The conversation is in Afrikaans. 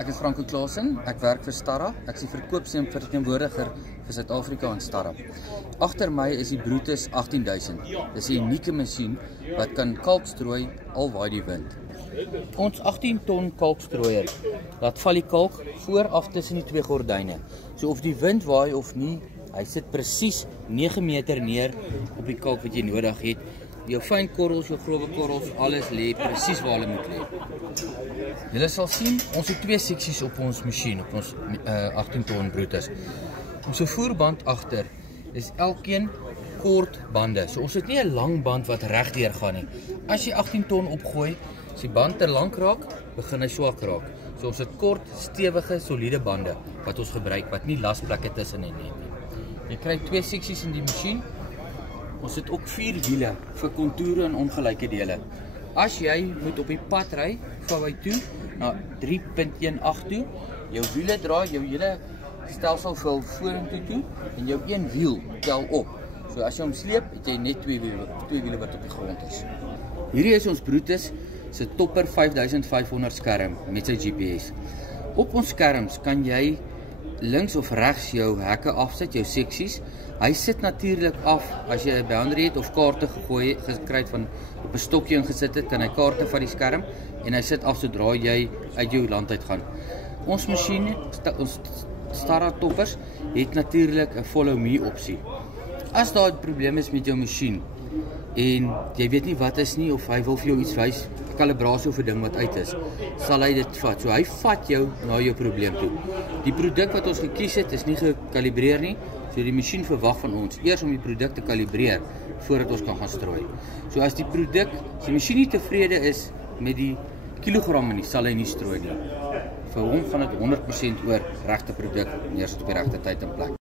Ek is Franco Klaasen, ek werk vir Starra. Ek is die verkoopsverteenwoordiger vir Suid-Afrika in Starra. Agter my is die Brutus 18000. Dis 'n unieke masjien wat kan kalk strooi alwaar die wind. Ons 18 ton kalkstrooier laat val die kalk vooraf tussen die twee gordyne. So of die wind waai of nie, hy sit presies 9 meter neer op die kalk wat jy nodig het. Jou fyn korrels, jou grove korrels, alles lê presies waar hulle moet lê. Julle sal sien, ons het twee seksies op ons masjien, op ons 18 ton Brutus. Ons voerband agter is elkeen kort bande. So ons het nie 'n lang band wat regdeur gaan nie. As jy 18 ton opgooi, as die band te lank raak, begin hy swak raak. So ons het kort, stewige, soliede bande wat ons gebruik wat nie lasplekke tussenin het nie. Jy kry twee seksies in die masjien. Ons het ook 4 wiele vir kontoure en ongelyke dele. As jy moet op die pad ry, van toe na 3.18 toe, jou wiele draai, jou hele stelsel vul vorentoe toe en jou een wiel tel op. So as jy hom sleep, het jy net twee wiele wat op die grond is. Hierdie is ons Brutus se topper 5500 skerm met sy GPS. Op ons skerms kan jy links of regs jou hekke afsit, jou seksies. Hy sit natuurlik af as jy 'n boundary het of kaarte gekry het van op 'n stokkie ingesit het, kan hy kaarte van die skerm en hy sit af sodra jy uit jou land uit gaan. Ons masjien, ons Starra toppers, het natuurlik 'n follow me opsie. As daar 'n probleem is met jou masjien en jy weet nie wat is nie of hy wil vir jou iets wys, kalibrasie of 'n ding wat uit is, sal hy dit vat. So hy vat jou na jou probleem toe. Die produk wat ons gekies het is nie gekalibreer nie. So die masjien verwag van ons eers om die produk te kalibreer voordat ons kan gaan strooi. So as die masjien nie tevrede is met die kilogramme nie, sal hy nie strooi nie. Vir hom gaan dit 100% oor regte produk neersit op die regte tyd en plek.